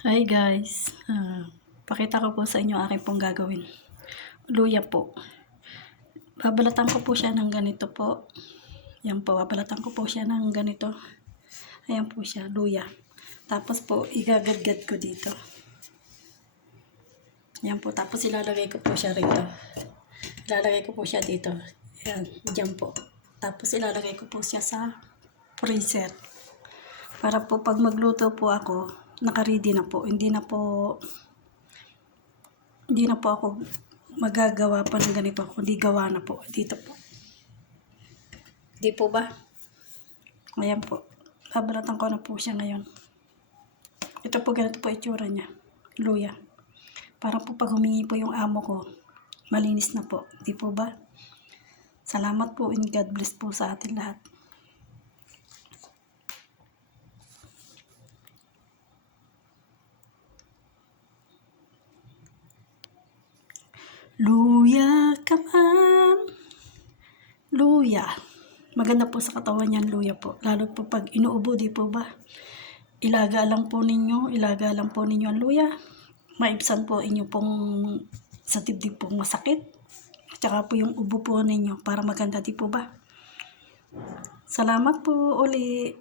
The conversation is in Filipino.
Hi guys, pakita ko po sa inyo aking pong gagawin. Luya po. Babalatan ko po siya ng ganito po. Yan po, babalatan ko po siya ng ganito. Ayan po siya, luya. Tapos po, igagadgad ko dito. Yan po, tapos ilalagay ko po siya rito. Ilalagay ko po siya dito. Yan, dyan po. Tapos ilalagay ko po siya sa freezer. Para po pag magluto po ako, naka-ready na po. Hindi na po ako magagawa pa ng ganito. Kundi gawa na po. Dito po. Di po ba? Ayan po. Babalatan ko na po siya ngayon. Ito po, ganito po itsura niya. Luya. Para po pag humingi po yung amo ko, malinis na po. Di po ba? Salamat po and God bless po sa atin lahat. Luya ka man. Luya. Maganda po sa katawan yan, luya po. Lalo po pag inuubo, di po ba? Ilaga lang po ninyo ang luya. Maibsan po inyo pong sa dibdib pong masakit. Tsaka po yung ubo po ninyo para maganda, di po ba? Salamat po uli.